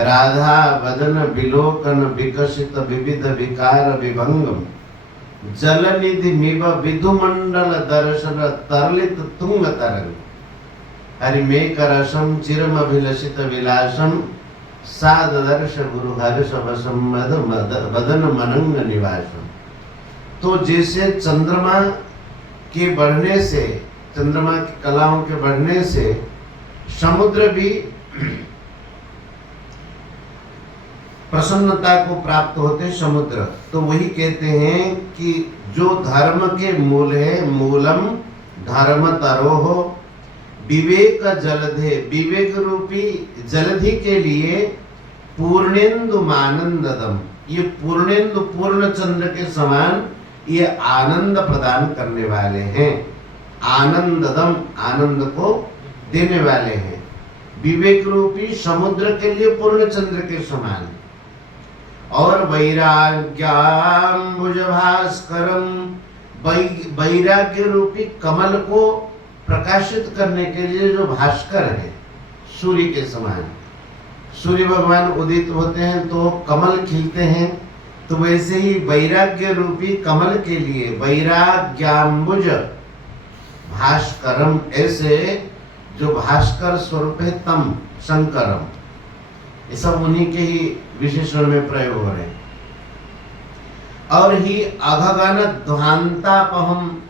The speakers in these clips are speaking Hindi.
राधा वदन विलोकन विकसित विविध विकार विभंगम जलनिधि मिव विधुमंडल दर्शन तरलित तुंग तरंग हरिमेक रसम चिरमभिलषित विलासम सादर्श गुरु हर्ष वसम वदन मनंग निवासम। तो जैसे चंद्रमा के बढ़ने से, चंद्रमा की कलाओं के बढ़ने से समुद्र भी प्रसन्नता को प्राप्त होते समुद्र, तो वही कहते हैं कि जो धर्म के मूल है, मूलम धर्म तरोह विवेक जलधे, विवेक रूपी जलधि के लिए पूर्णेन्दु मानंददम, ये पूर्णेन्दु पूर्ण चंद्र के समान ये आनंद प्रदान करने वाले हैं। आनंददम, आनंद को देने वाले हैं। विवेक रूपी समुद्र के लिए पूर्ण चंद्र के समान। और वैराग्याम्बुज भास्करम, वैराग्य रूपी कमल को प्रकाशित करने के लिए जो भास्कर है, सूर्य के समान। सूर्य भगवान उदित होते हैं तो कमल खिलते हैं, तो वैसे ही वैराग्य रूपी कमल के लिए वैराग्याम्बुज भास्करम, ऐसे जो भास्कर स्वरूप है तम शंकरम, ये सब उन्हीं के ही विशेषण में प्रयोग हो रहे हैं। और ही अघगन ध्वांतापहम,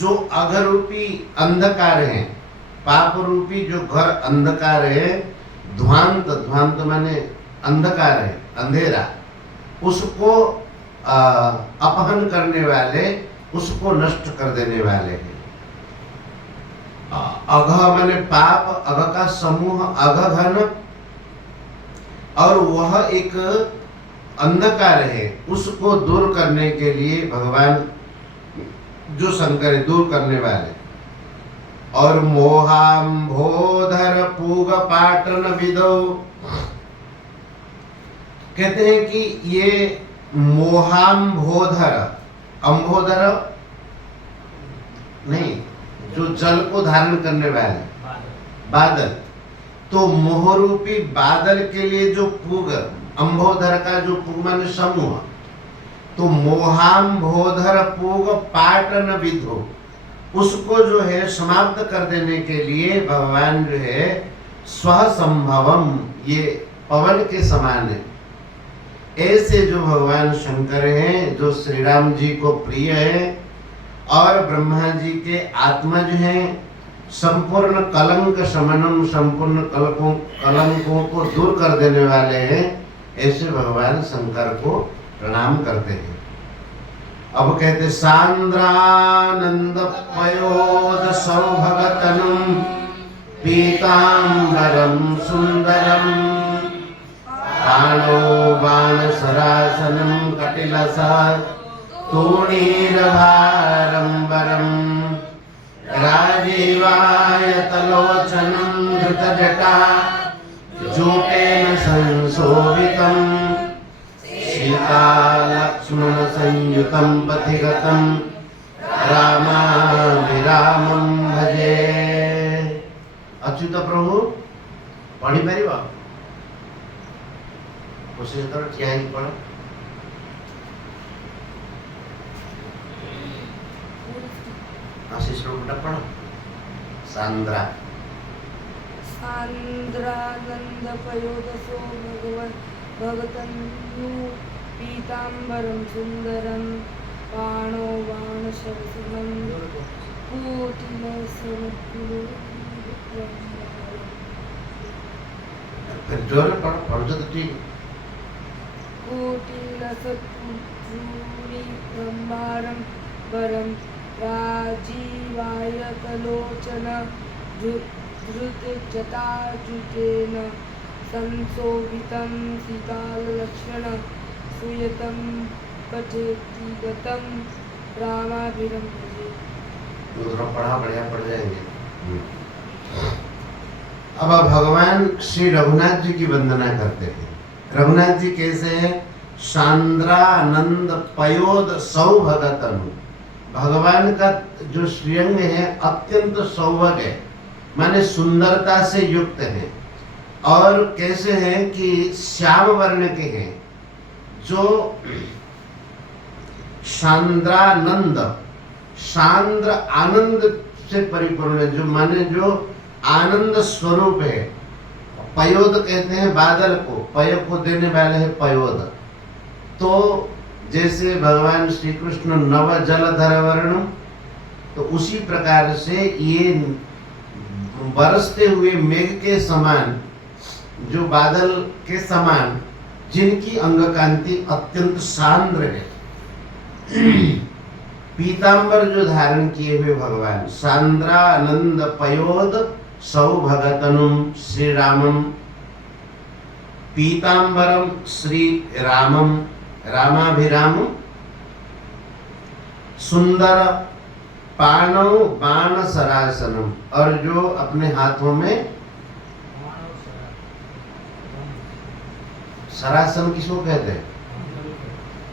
जो अघरूपी अंधकार है, पाप रूपी जो घर अंधकार है, ध्वांत, ध्वांत माने अंधकार है, अंधेरा, उसको अपहन करने वाले, उसको नष्ट कर देने वाले हैं। अघ माने पाप, अघ का समूह, अघघन, और वह एक अंधकार है, उसको दूर करने के लिए भगवान जो शंकर है, दूर करने वाले। और मोहाम्भोधर पूग पाटन विदो, कहते हैं कि ये मोहाम्भोधर, अंभोधर नहीं, जो जल को धारण करने वाले बादल, तो मोहरूपी बादल के लिए जो पूग, अंभोधर का जो पूग माने समूह, तो मोहाम्भोधर पूग पाटन विधो, उसको जो है समाप्त कर देने के लिए भगवान जो है स्वसंभवम, ये पवन के समान है। ऐसे जो भगवान शंकर हैं, जो श्री राम जी को प्रिय है, और ब्रह्मा जी के आत्मा जो है, संपूर्ण कलंक शमनम, संपूर्ण कलंकों को दूर कर देने वाले हैं, ऐसे भगवान शंकर को प्रणाम करते हैं। अब कहते सांद्रानंद पयोद सौभगतनम पीतांबरम सुंदरम काणो बाण सरासनम कटिलसा तूणीरभारंबरम राजीवायतलोचनं धृतजटा जूटेन संशोभितं सीतालक्ष्मण संयुतं पथिगतं रामाभिरामं भजे। अच्युत प्रभु पढ़ी पारिब कोशिश कर ठिया ही पढ़। आशीष रूपटा पढ़। सांद्रा सांद्रानंद पयोदसो भगवन् भगतनु पीतांबरं सुंदरं पाणो बाणशरसनं कोटिलसमुद्गुरु। जोर पढ़, पढ़ तो ठीक। कोटिलसत्पुरी ब्रह्मारं वरं राजीवायतलोचन धृतजटाजुटेन संशोभितं सीतालक्ष्मण सुयतं पठेतिगतं रामाभिरं भजे। दूसरा पढ़ा बढ़िया पढ़ जाएंगे। अब भगवान श्री रघुनाथ जी की वंदना करते हैं। रघुनाथ जी कैसे हैं? सांद्रानंद पयोद सौभगतनु, भगवान का जो श्रीअंग है अत्यंत सौभग है, माने सुंदरता से युक्त है। और कैसे हैं कि श्याम वर्ण के हैं, जो सांद्रानंद, सांद्र आनंद से परिपूर्ण है, जो माने जो आनंद स्वरूप है। पयोद कहते हैं बादल को, पय को देने वाले है पयोद। तो जैसे भगवान श्री कृष्ण नव जलधर वर्ण, तो उसी प्रकार से ये बरसते हुए मेघ के समान, जो बादल के समान, जिनकी अंग कांति अत्यंत सांद्र है। पीतांबर जो धारण किए हुए भगवान, सांद्रानंद पयोद सौभगतनुम श्री रामम, पीतांबरम श्री रामम, रामाभिराम, सुंदर पाणव बाण सरासनम, और जो अपने हाथों में सरासन किसको कहते हैं?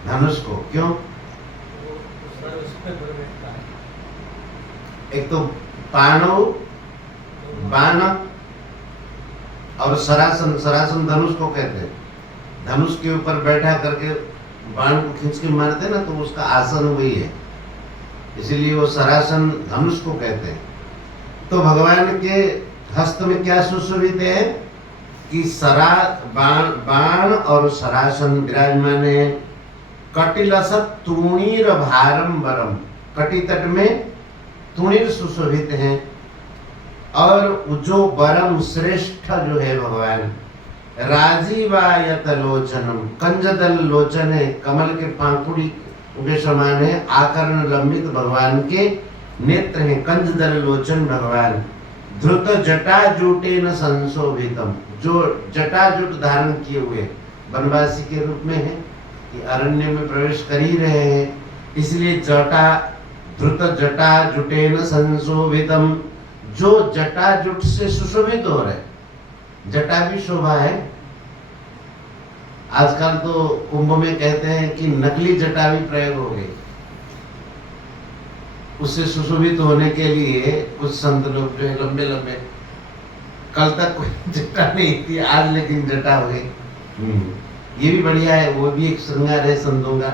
धनुष को। क्यों? एक तो पाणव बाण और सरासन, सरासन धनुष को कहते हैं। धनुष के ऊपर बैठा करके बाण को खींच के मारते ना, तो उसका आसन वही है, इसीलिए वो सरासन धनुष को कहते हैं। तो भगवान के हस्त में क्या सुशोभित है कि बाण और सरासन विराजमान है। कटिलसत तूणीर भारंबरम, कटि तट में तूणीर सुशोभित हैं। और जो बरम श्रेष्ठ जो है भगवान, राजीवायत लोचनम, कंजदल लोचन है, कमल के पांखुड़ी के समान है, आकर्ण लंबित भगवान के नेत्र हैं, कंजदल लोचन भगवान। धृत जटाजूटेन संशोभितम, जो जटाजूट धारण किए हुए वनवासी के रूप में है, कि अरण्य में प्रवेश कर ही रहे हैं, इसलिए धृत जटाजुटेन संशोभितम, जो जटाजुट से सुशोभित हो रहे। जटा भी शोभा है। आजकल तो कुंभ में कहते हैं कि नकली जटा भी प्रयोग हो गई, उससे सुशोभित होने के लिए कुछ संत लोग जो है लंबे लंबे, कल तक कोई जटा नहीं थी, आज लेकिन जटा हो गई। ये भी बढ़िया है, वो भी एक श्रृंगार है संतों का।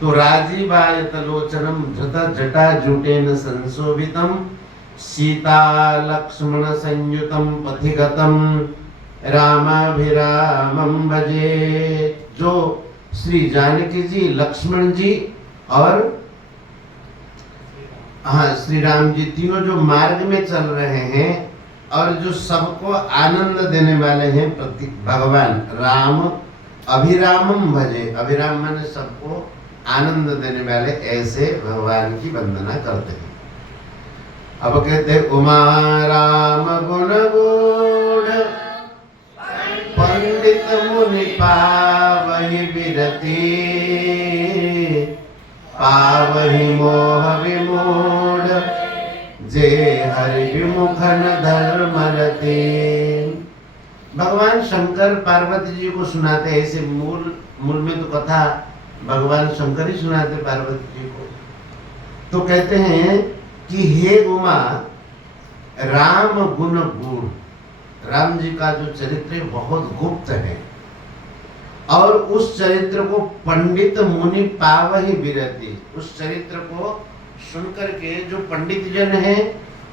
तो राजीवायत लोचनम धृत जटाजुटेन संशोभितम, सीता लक्ष्मण संयुतम पथिगतम रामाभिरामम भजे, जो श्री जानकी जी, लक्ष्मण जी और श्री राम जी तीनों जो मार्ग में चल रहे हैं और जो सबको आनंद देने वाले हैं भगवान राम, अभिरामम भजे, अभिराम माने सबको आनंद देने वाले, ऐसे भगवान की वंदना करते हैं। अब कहते उमा राम गुण गूढ़, पंडित मुनि पावहि विरति, पावहि मोह विमूढ़, जे हरि विमुखन धर्म रते। भगवान शंकर पार्वती जी को सुनाते, ऐसे मूल में तो कथा भगवान शंकर ही सुनाते पार्वती जी को। तो कहते हैं कि हे उमा, राम गुण गूढ़, राम जी का जो चरित्र बहुत गुप्त है, और उस चरित्र को पंडित मुनि पावहि विरति, उस चरित्र को सुनकर के जो पंडित जन हैं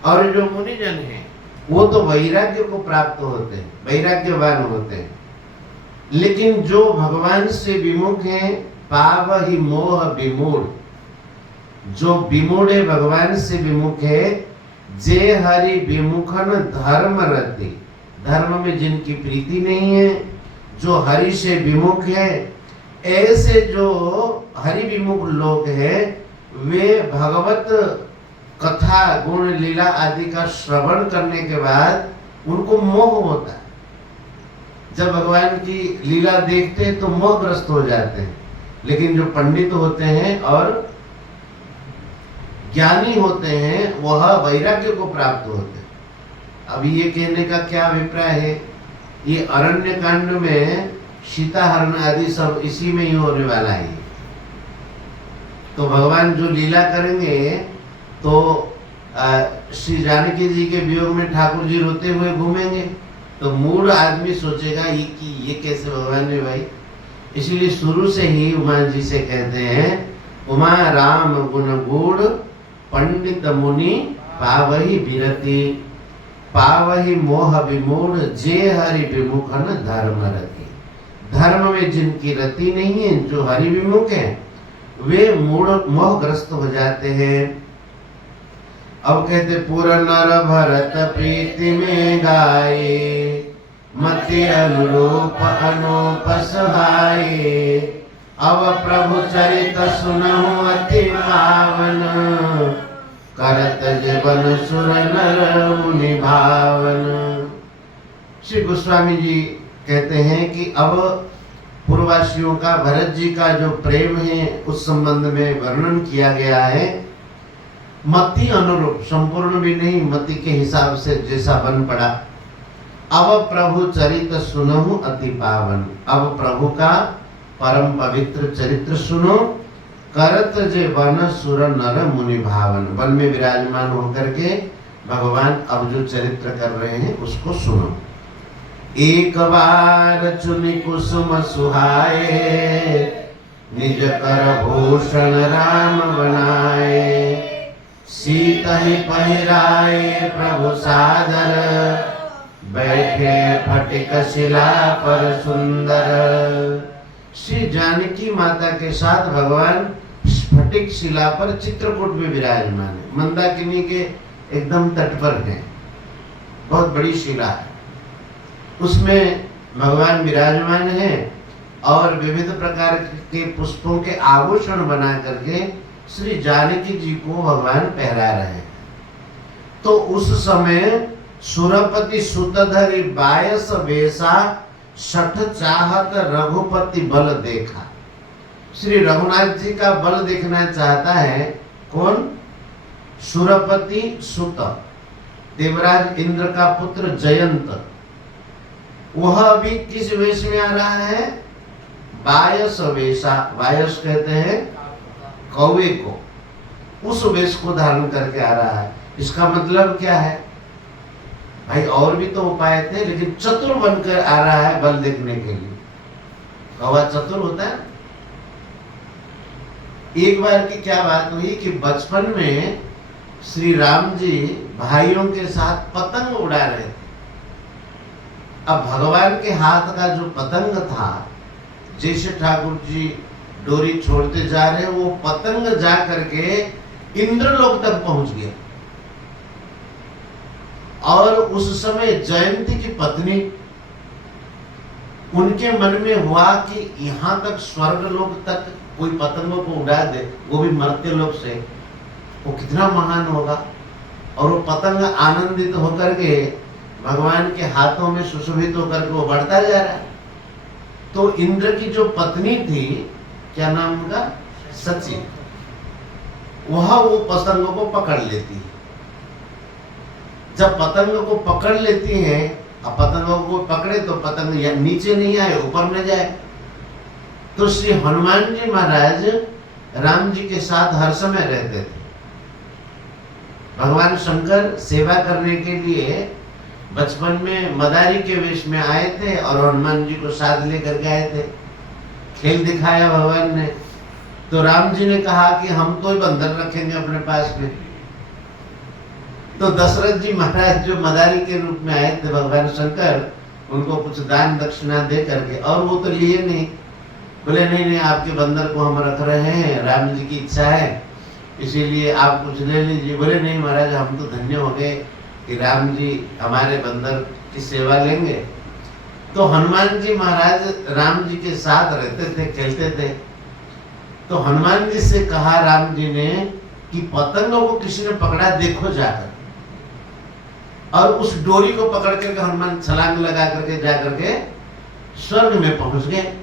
और जो मुनि जन हैं, वो तो वैराग्य को प्राप्त होते हैं, वैराग्यवान होते हैं। लेकिन जो भगवान से विमुख हैं, पावहि मोह विमूढ़, जो विमूढ़ है, भगवान से विमुख है, जे हरि विमुखन धर्म रति, धर्म में जिनकी प्रीति नहीं है, जो हरि से विमुख है, ऐसे जो हरि विमुख लोग हैं, वे भगवत कथा गुण लीला आदि का श्रवण करने के बाद उनको मोह होता है। जब भगवान की लीला देखते हैं तो मोहग्रस्त हो जाते हैं। लेकिन जो पंडित होते हैं और ज्ञानी होते हैं, वह वैराग्य को प्राप्त होते हैं। अभी ये कहने का क्या अभिप्राय है, ये अरण्य कांड में सीता हरण आदि सब इसी में ही होने वाला है। तो भगवान जो लीला करेंगे, तो श्री जानकी जी के वियोग में ठाकुर जी रोते हुए घूमेंगे, तो मूढ़ आदमी सोचेगा ये कि ये कैसे भगवान ने भाई। इसलिए शुरू से ही उमा जी से कहते हैं उमा राम गुण गूढ़ पंडित मुनि पावही विरति पावही मोह विमूढ़ जे हरि विमुख न धर्म रति। धर्म में जिनकी रति नहीं है, जो हरि विमुख है, वे मूढ़ मोहग्रस्त हो जाते हैं। अब कहते पुर नर भरत प्रीति में गाए मति अनुरूप अनूप सहाये। अब प्रभु चरित सुनहु अति पावन करत जीवन सुर नर मुनि भावन। श्री गोस्वामी जी कहते हैं कि अब पूर्ववासियों का भरत जी का जो प्रेम है उस संबंध में वर्णन किया गया है। मति अनुरूप, संपूर्ण भी नहीं, मति के हिसाब से जैसा बन पड़ा। अब प्रभु चरित सुनहु अति पावन। अब प्रभु का परम पवित्र चरित्र सुनो। करत जे वन सुर नर मुनि भावन। वन में विराजमान होकर के भगवान अब जो चरित्र कर रहे हैं उसको सुनो। एक बार चुनि कुसुम सुहाए निज कर भूषण राम बनाए। सीता ही पहिराए प्रभु सादर बैठे फटिक शिला पर सुंदर। श्री जानकी माता के साथ भगवान स्फटिक शिला पर चित्रकूट में विराजमान है। मंदाकिनी के एकदम तट पर है, बहुत बड़ी शिला है, उसमें भगवान विराजमान है और विविध प्रकार के पुष्पों के आभूषण बना करके श्री जानकी जी को भगवान पहरा रहे हैं। तो उस समय सुरपति सुतधरि बायस वेशा सठ चाहत रघुपति बल देखा। श्री रघुनाथ जी का बल देखना चाहता है कौन? सुरपति सुत, देवराज इंद्र का पुत्र जयंत। वह अभी किस वेश में आ रहा है? बायस वेशा। बायस कहते हैं कौवे को, उस वेश को धारण करके आ रहा है। इसका मतलब क्या है भाई? और भी तो उपाय थे, लेकिन चतुर बनकर आ रहा है बल देखने के लिए। कौवा चतुर होता है। एक बार की क्या बात हुई कि बचपन में श्री राम जी भाइयों के साथ पतंग उड़ा रहे थे। अब भगवान के हाथ का जो पतंग था, जैसे ठाकुर जी डोरी छोड़ते जा रहे, वो पतंग जा करके इंद्रलोक तक पहुंच गया। और उस समय जयंती की पत्नी, उनके मन में हुआ कि यहां तक स्वर्ग लोक तक कोई पतंगों को उड़ा दे, वो भी मरते लोग से, वो कितना महान होगा। और वो पतंग आनंदित होकर के भगवान के हाथों में सुशोभित होकर के वो बढ़ता जा रहा है। तो इंद्र की जो पत्नी थी, क्या नाम उनका? सची। वह वो पतंगों को पकड़ लेती है। जब पतंग को पकड़ लेती हैं, अब पतंगों को पकड़े तो पतंग या नीचे नहीं आए, ऊपर न जाए। तो श्री हनुमान जी महाराज राम जी के साथ हर समय रहते थे। भगवान शंकर सेवा करने के लिए बचपन में मदारी के वेश में आए थे और हनुमान जी को साथ लेकर के आए थे। खेल दिखाया भगवान ने। तो राम जी ने कहा कि हम तो ही बंधन रखेंगे अपने पास में। तो दशरथ जी महाराज जो मदारी के रूप में आए थे भगवान शंकर, उनको कुछ दान दक्षिणा दे करके, और वो तो लिए नहीं। बोले नहीं नहीं, आपके बंदर को हम रख रहे हैं, राम जी की इच्छा है, इसीलिए आप कुछ ले लीजिए। बोले नहीं महाराज, हम तो धन्य हो गए कि राम जी हमारे बंदर की सेवा लेंगे। तो हनुमान जी महाराज राम जी के साथ रहते थे, खेलते थे। तो हनुमान जी से कहा राम जी ने कि पतंगों को किसी ने पकड़ा, देखो जाकर। और उस डोरी को पकड़ करके हनुमान छलांग लगा करके जाकर के स्वर्ग में पहुंच गए।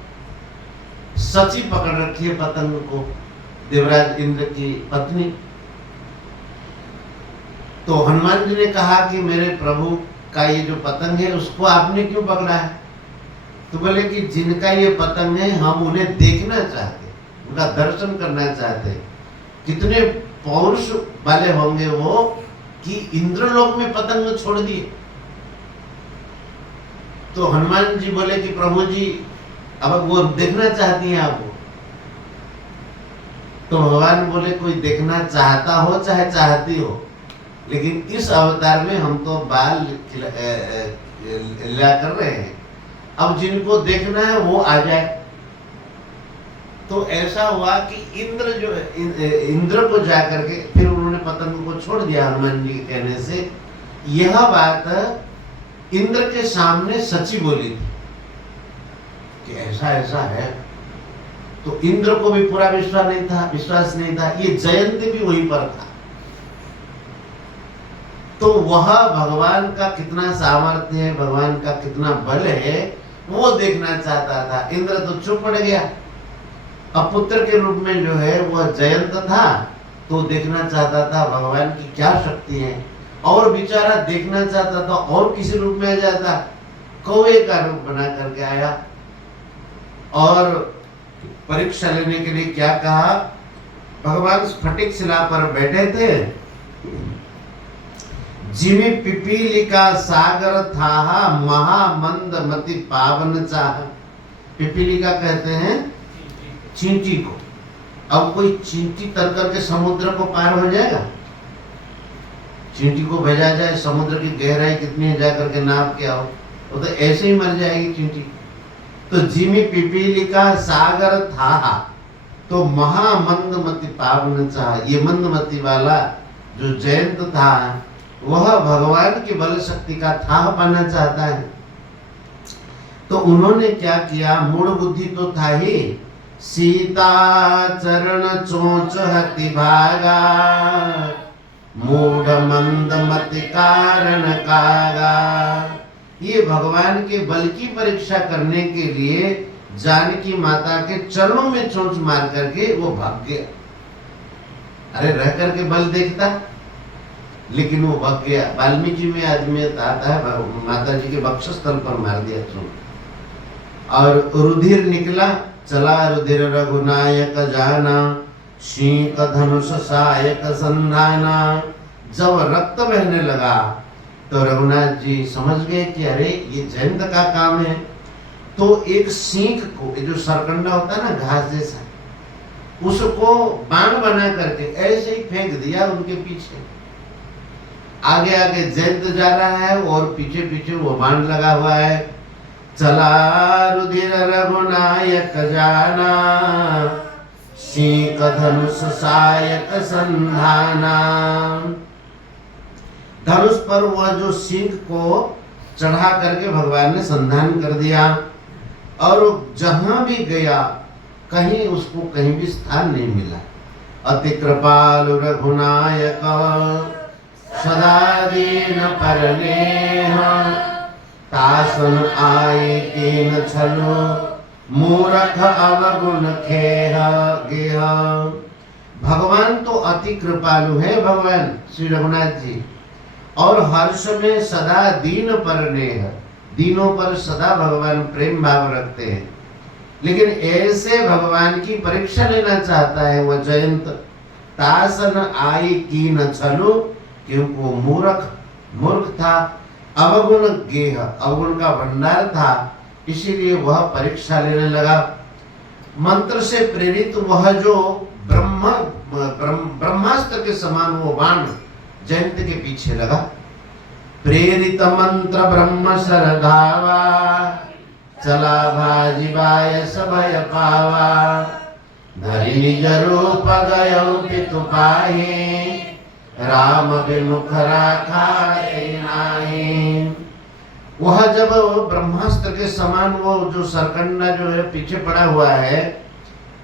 सची पकड़ रखी है पतंग को, देवराज इंद्र की पत्नी। तो हनुमान जी ने कहा कि मेरे प्रभु का ये जो पतंग है उसको आपने क्यों पकड़ा है? तो बोले कि जिनका ये पतंग है हम उन्हें देखना चाहते, उनका दर्शन करना चाहते। कितने पौरुष वाले होंगे वो कि इंद्रलोक में पतंग छोड़ दिए। तो हनुमान जी बोले कि प्रभु जी अब वो देखना चाहती हैं आपको। तो भगवान बोले कोई देखना चाहता हो चाहे चाहती हो, लेकिन इस अवतार में हम तो बाल लीला कर रहे हैं, अब जिनको देखना है वो आ जाए। तो ऐसा हुआ कि इंद्र को जाकर के फिर उन्होंने पतंग को छोड़ दिया हनुमान जी के कहने से। यह बात इंद्र के सामने सची बोली थी कि ऐसा ऐसा है। तो इंद्र को भी पूरा विश्वास नहीं था। ये जयंती भी वहीं पर था। तो वह भगवान का कितना सामर्थ्य है, भगवान का कितना बल है, वो देखना चाहता था। इंद्र तो चुप पड़ गया। अब पुत्र के रूप में जो है वह जयंत था, तो देखना चाहता था भगवान की क्या शक्ति है। और बेचारा देखना चाहता था और किसी रूप में आ जाता, कौवे का रूप बना करके आया और परीक्षा लेने के लिए क्या कहा। भगवान स्फटिक शिला पर बैठे थे। जिमि पिपीलिका सागर था महामंद मति पावन चाह। पिपीलिका कहते हैं चींटी को। अब कोई चींटी तर करके समुद्र को पार हो जाएगा? चींटी को भेजा जाए समुद्र की गहराई कितनी है जाकर के नाप के आओ, वो तो ऐसे ही मर जाएगी चींटी। तो जिमि पिपीलिका सागर था तो महामंदमति पावन चाह। ये मंदमति वाला जो जयंत था वह भगवान की बल शक्ति का था पाना चाहता है। तो उन्होंने क्या किया, मूढ़ बुद्धि तो था ही। सीता चरण चोंच हति भागा मूढ़ मंदमति कारण कागा। ये भगवान के बल की परीक्षा करने के लिए जानकी माता के चरणों में चोंच मार करके वो भाग गया। अरे रह करके बल देखता, लेकिन वो भाग गया। वाल्मीकि में आदमी आता है माता जी के वक्षस्थल पर मार दिया चोंच और रुधिर निकला। चला रुधिर रघुनायक जाना शीक धनुष सायक संधाना। जब रक्त बहने लगा तो रघुनाथ जी समझ गए कि अरे ये जयंत का काम है। तो एक सींग को, जो सरकंडा होता है ना घास जैसा, उसको बाण बना करके ऐसे ही फेंक दिया उनके पीछे। आगे आगे जयंत जा रहा है और पीछे पीछे वो बाण लगा हुआ है। चला रुधिर रघुनायक जाना सीक धनुष सायक संधाना। धनुष पर वह जो सिंह को चढ़ा करके भगवान ने संधान कर दिया और जहां भी गया कहीं उसको कहीं भी स्थान नहीं मिला। अति कृपालु रघुनायक सदा दीन परनेह तासन आए कीन छलो मूरख अवगुण खेह गेह। भगवान तो अति कृपालु है भगवान श्री रघुनाथ जी, और हर्ष में सदा दीन परनेह, दीनों पर सदा भगवान प्रेम भाव रखते हैं। लेकिन ऐसे भगवान की परीक्षा लेना चाहता है वह जयंत। तासन आई कीन छलो, क्योंकि वो मूर्ख था। अवगुण गेह, अवगुण का भंडार था, इसीलिए वह परीक्षा लेने लगा। मंत्र से प्रेरित वह जो ब्रह्मास्त्र के समान वो बाण जयंत के पीछे लगा। प्रेरित मंत्र ब्रह्म सरधावा चला भाजिबाय सभय पावा। धरि निज रूप गयो पितु पाहि राम विमुख राखा नाहि। वह जब ब्रह्मास्त्र के समान वो जो सरकंडा जो है पीछे पड़ा हुआ है,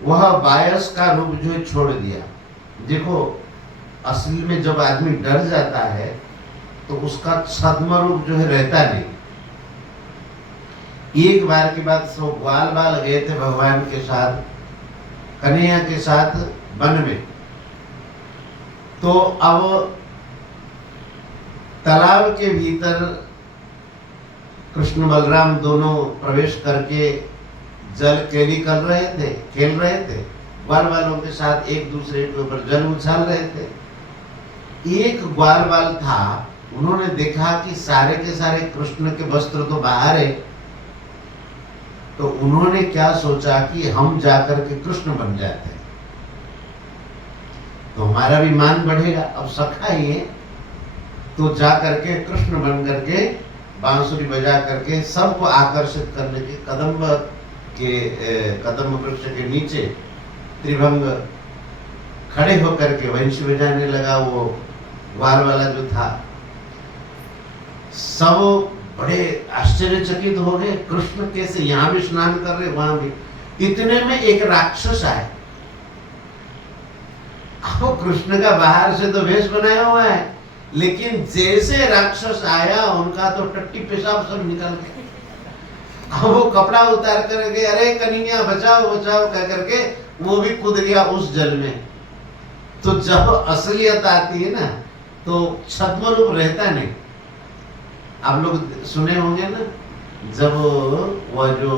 वह बायस का रूप जो है छोड़ दिया। देखो असली में जब आदमी डर जाता है तो उसका छद्म रूप जो है रहता नहीं। एक बार की बात, सो ग्वाल बाल गए थे भगवान के साथ, कन्हैया के साथ वन में। तो अब तालाब के भीतर कृष्ण बलराम दोनों प्रवेश करके जल केली कर रहे थे, खेल रहे थे। ग्वाल बालों के साथ एक दूसरे के ऊपर जल उछाल रहे थे। एक ग्वाल बाल था, उन्होंने देखा कि सारे के सारे कृष्ण के वस्त्र तो बाहर है, तो उन्होंने क्या सोचा कि हम जाकर के कृष्ण बन जाते हैं तो हमारा भी मान बढ़ेगा। अब सखा ही है तो जा करके कृष्ण बन करके बांसुरी बजा करके सबको आकर्षित करने के कदम वृक्ष के नीचे त्रिभंग खड़े होकर के वंशी बजाने लगा। वो ग्वाल वाला जो था, सब बड़े आश्चर्यचकित हो गए, कृष्ण कैसे यहाँ भी स्नान कर रहे वहां भी। इतने में एक राक्षस आए। अब कृष्ण का बाहर से तो वेश बनाया हुआ है, लेकिन जैसे राक्षस आया उनका तो टट्टी पेशाब सब निकल गए। अब वो कपड़ा उतार करके अरे कन्हैया बचाओ बचाओ कह करके वो भी कूद गया उस जल में। तो जब असलियत आती है ना तो छद्म रूप रहता नहीं। आप लोग सुने होंगे ना, जब वह जो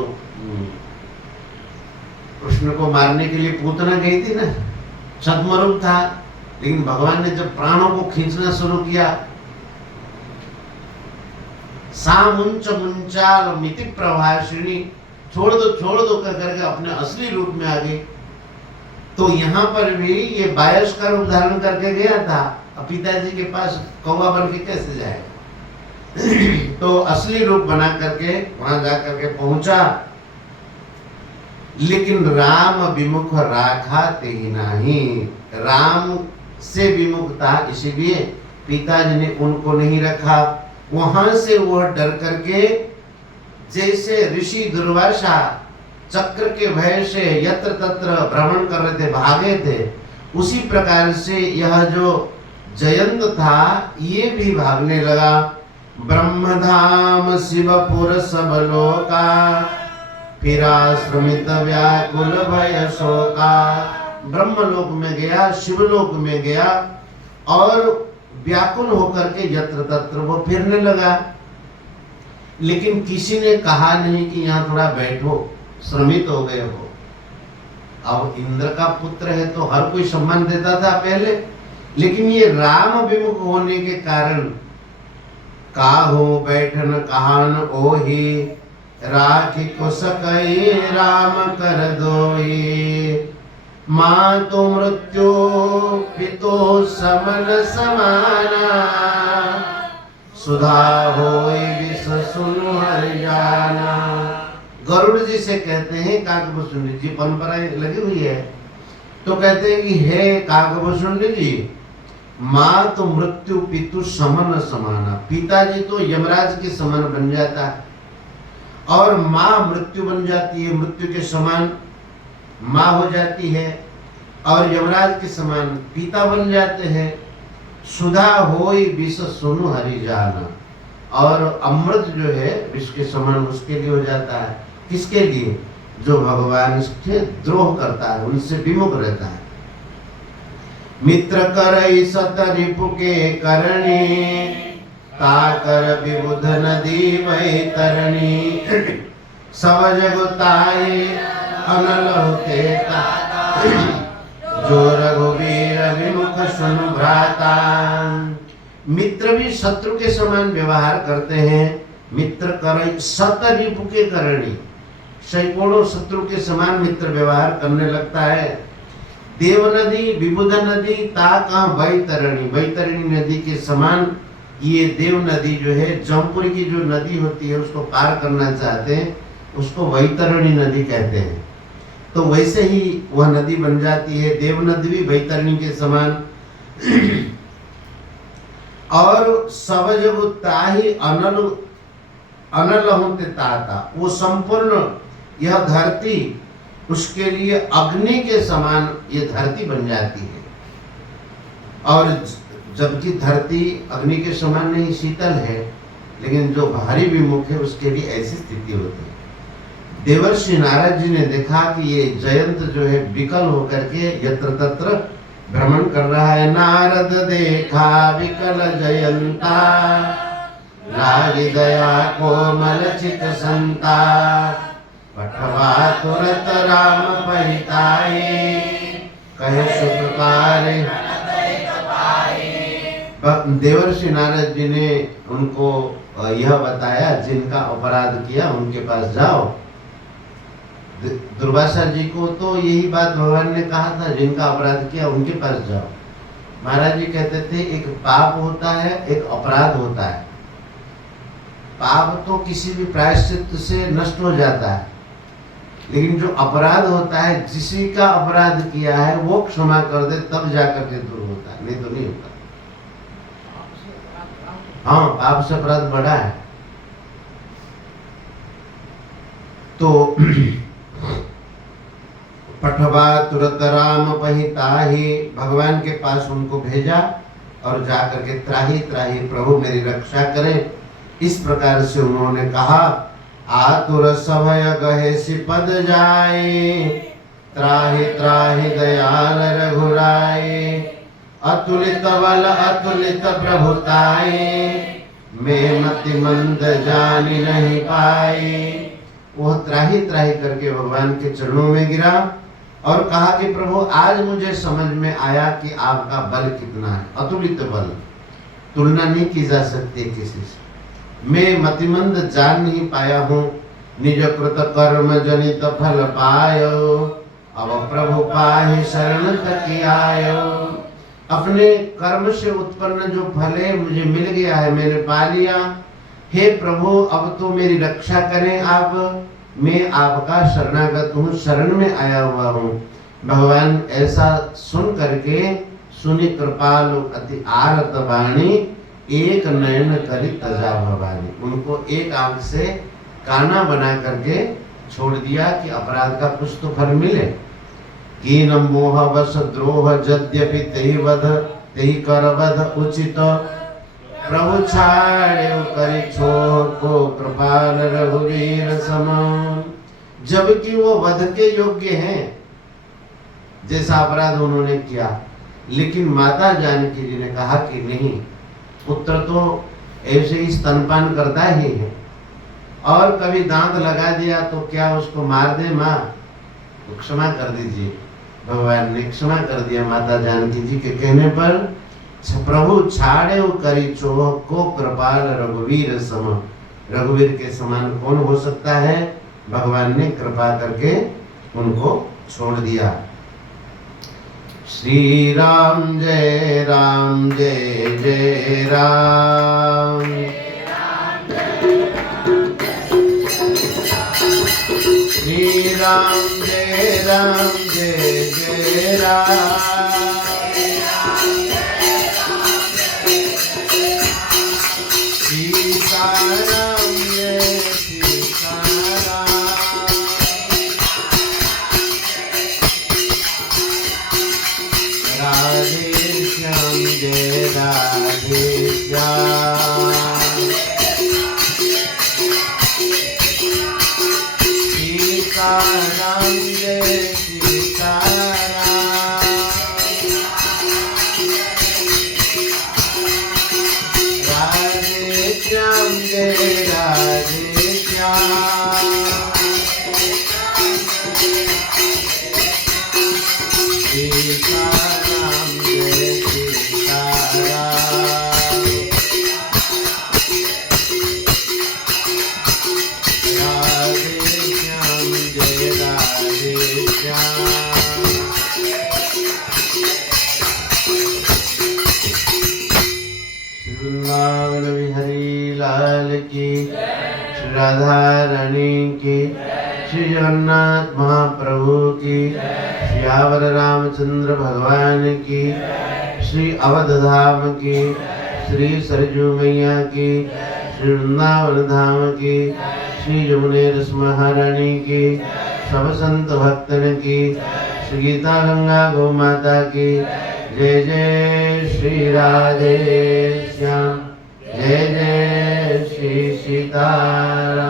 कृष्ण को मारने के लिए पूतना गई थी ना, छद्म रूप था, लेकिन भगवान ने जब प्राणों को खींचना शुरू किया, सामुंच मुंचाल मिति प्रभाषिणी, छोड़ दो कर करके अपने असली रूप में आ गई। तो यहाँ पर भी ये बायस का रूप धारण करके गया था, अब पिताजी के पास कौवा बन के कैसे जाएगा। तो असली रूप बना करके वहां जा करके पहुंचा, लेकिन राम विमुख राखा ते ही नहीं, राम से विमुख था, इसीलिए पिताजी ने उनको नहीं रखा। वहां से वह डर करके जैसे ऋषि दुर्वासा चक्र के भय से यत्र तत्र भ्रमण कर रहे थे, भागे थे, उसी प्रकार से यह जो जयंत था ये भी भागने लगा। ब्रह्मधाम शिवपुर सब लोका, फिरा श्रमित व्याकुल भय शोका। ब्रह्मलोक में गया, शिवलोक में गया और व्याकुल होकर के यत्र तत्र वो फिरने लगा। लेकिन किसी ने कहा नहीं कि यहाँ थोड़ा बैठो, श्रमित हो गए हो। अब इंद्र का पुत्र है तो हर कोई सम्मान देता था पहले, लेकिन ये राम विमुख होने के कारण काहो बैठन कहान ओही, राखी को सकई राम कर दोई। माँ तो मृत्यु पितो समन समाना, सुधा होई विष सुनु हरियाणा। गरुड़ जी से कहते हैं काकभूषुंडी जी, परंपराएं लगी हुई है, तो कहते हैं कि हे काकभूषुंडी जी, माँ तो मृत्यु पितु समन समाना, पिताजी तो यमराज के समान बन जाता है और माँ मृत्यु बन जाती है, मृत्यु के समान माँ हो जाती है और यमराज के समान पिता बन जाते हैं। सुधा होई विष सुनु हरि जाना, और अमृत जो है विष के समान उसके लिए हो जाता है। किसके लिए? जो भगवान से द्रोह करता है, उनसे विमुख रहता है। मित्र करई सत रिपु के करणी, ताकर विबुध नदी वैतरणी। सब जगुताई अनल होते जो रघुवीर विमुख सुन भ्राता। मित्र भी शत्रु के समान व्यवहार करते हैं। मित्र करई सत रिपु के करणी, सैकड़ों शत्रु के समान मित्र व्यवहार करने लगता है। देव नदी विबुध नदी ता वैतरणी, वैतरणी नदी के समान ये देव नदी जो है, जौनपुर की जो नदी होती है उसको पार करना चाहते हैं, उसको वैतरणी नदी कहते हैं। तो वैसे ही वह नदी बन जाती है, देव नदी भी वैतरणी के समान। और सब जब ताही अनल अनल होते ताता, वो संपूर्ण यह धरती उसके लिए अग्नि के समान ये धरती बन जाती है। और जबकि धरती अग्नि के समान नहीं, शीतल है, लेकिन जो भारी विमुख है उसके लिए ऐसी स्थिति होती है। देवर्षि नारद जी ने देखा कि ये जयंत जो है विकल होकर के यत्र तत्र भ्रमण कर रहा है। नारद देखा विकल जयंता, लागी दया कोमल चित संता। पठवा तुरत राम परिताई, कहे सुप्रकारे। देवर्षि नारद जी ने उनको यह बताया, जिनका अपराध किया उनके पास जाओ दुर्वासा जी को तो यही बात भगवान ने कहा था, जिनका अपराध किया उनके पास जाओ। महाराज जी कहते थे एक पाप होता है, एक अपराध होता है। पाप तो किसी भी प्रायश्चित से नष्ट हो जाता है, लेकिन जो अपराध होता है, जिसी का अपराध किया है वो क्षमा कर दे तब जाकर के दूर होता है, नहीं तो नहीं होता। हाँ, पाप से अपराध बड़ा है। तो पठवा तुरत राम पहिताही, भगवान के पास उनको भेजा और जाकर के त्राही त्राही प्रभु मेरी रक्षा करें, इस प्रकार से उन्होंने कहा। आतुर सभय गहे सिपद जाए, त्राहि त्राहि दयाल रघुराए, अतुलित बल अतुलित प्रभुताए, मैं मति मंद जानी नहीं पाई। वह त्राही त्राही करके भगवान के चरणों में गिरा और कहा कि प्रभु आज मुझे समझ में आया कि आपका बल कितना है, अतुलित बल, तुलना नहीं की जा सकती किसी से। मैं मतिमंद जान नहीं पाया हूँ, निज कृत कर्म जनित फल पायो, अब प्रभु पाहि शरण तक आयो। अपने कर्म से उत्पन्न जो फल है मुझे मिल गया है, मैंने पा लिया। हे प्रभु अब तो मेरी रक्षा करें आप, मैं आपका शरणागत हूँ, शरण में आया हुआ हूँ। भगवान ऐसा सुन करके सुनि कृपालु अति आरत वाणी, एक नयन करी तजा भवानी, उनको एक आंख से काना बना करके छोड़ दिया कि अपराध का कुछ तो फल मिले। कीन मोह वश द्रोह यद्यपि तेहि वध तेहि कर वध उचित, प्रभु छाड़े करि छोड़ को कृपाल रघुवीर सम। जबकि वो वध के योग्य हैं, जैसा अपराध उन्होंने किया, लेकिन माता जानकी जी ने कहा कि नहीं, पुत्र तो ऐसे ही स्तनपान करता ही है, और कभी दांत लगा दिया तो क्या उसको मार दे माँ, तो क्षमा कर दीजिए। भगवान ने क्षमा कर दिया माता जानकी जी के कहने पर। प्रभु छाड़े करी चोह को कृपाल रघुवीर सम, रघुवीर के समान कौन हो सकता है। भगवान ने कृपा करके उनको छोड़ दिया। श्री राम जय राम जय जय राम, श्री राम जय जय राम, राधा रानी की, श्री जगन्नाथ महाप्रभु की, श्यावर रामचंद्र भगवान की, श्री अवध धाम की, श्री सरजू मैया की, श्री वृंदावन धाम की, श्री यमुनेश्वर महारानी की, सब संत भक्तन की, श्री गीता गंगा गौ माता की। जय जय श्री राधे श्याम, जय जय श्री सीताराम।